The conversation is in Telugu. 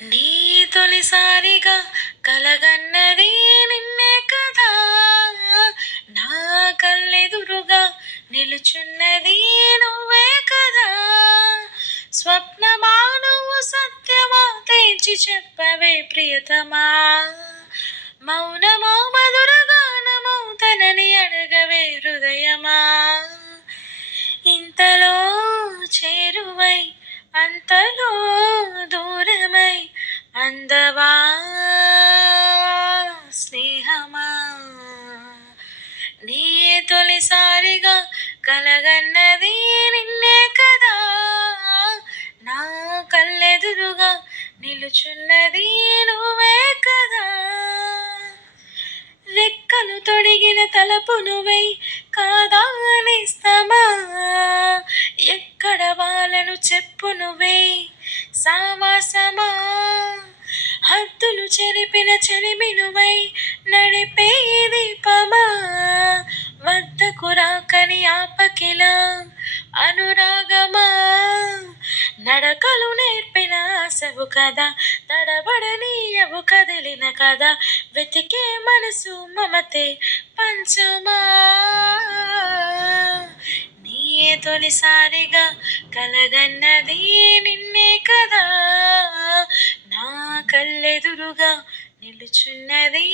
నీ తొలిసారిగా కలగన్నది నిన్నే కదా, నా కళ్ళెదురుగా నిలుచున్నది నువ్వే కదా. స్వప్నమా నువ్వు సత్యమా తేల్చి చెప్పవే ప్రియతమా, మౌనమో మధుర గానమౌతనని అడగవే హృదయమా. ఇంతలో చేరువై అంతలో దూరమై అందవా స్నేహమా. నీ తొలిసారిగా కలగన్నది నిన్నే కదా, నా కళ్ళెదురుగా నిలుచున్నది నువ్వే కదా. రెక్కలు తొడిగిన తలపు నువ్వై కాదా నేస్తమా, ఎక్కడ వాళ్ళను చెప్పు నువ్వే సావాసమా. హద్దులు చెరిపిన చెలిమి నువ్వై నడిపే దీపమా, వద్దకు రాకని ఆపకిలా అనురాగమా. నడకలు నేర్పిన ఆశవు కదా, తడబడనీయవు కదిలిన కదా, వెతికే మనసు మమతే పంచుమా. నీ తొలిసారిగా కలగన్నది నిన్నే కదా, నా కళ్ళెదురుగా నిలుచున్నది